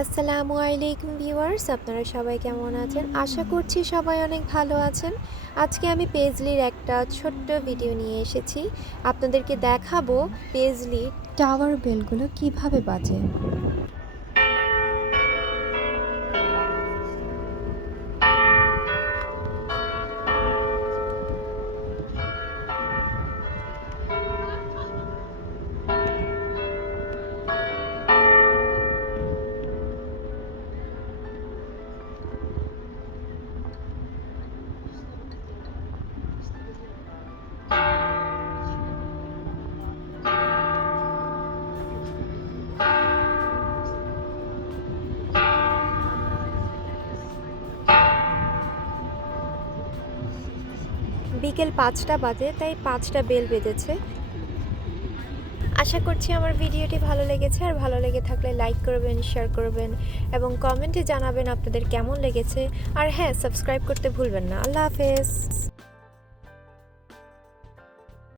আসসালামু আলাইকুম ভিউয়ার্স, আপনারা সবাই কেমন আছেন? আশা করছি সবাই অনেক ভালো আছেন। আজকে আমি পেজলির একটা ছোট্ট ভিডিও নিয়ে এসেছি। আপনাদেরকে দেখাবো পেজলির টাওয়ার বেলগুলো কিভাবে বাজে। বিকেল ৫টা বাজে, তাই ৫টা বেল বেজেছে। আশা করছি আমার ভিডিওটি ভালো লেগেছে, আর ভালো লেগে থাকলে লাইক করবেন, শেয়ার করবেন এবং কমেন্টে জানাবেন আপনাদের কেমন লেগেছে। আর হ্যাঁ, সাবস্ক্রাইব করতে ভুলবেন না। আল্লাহ হাফেজ।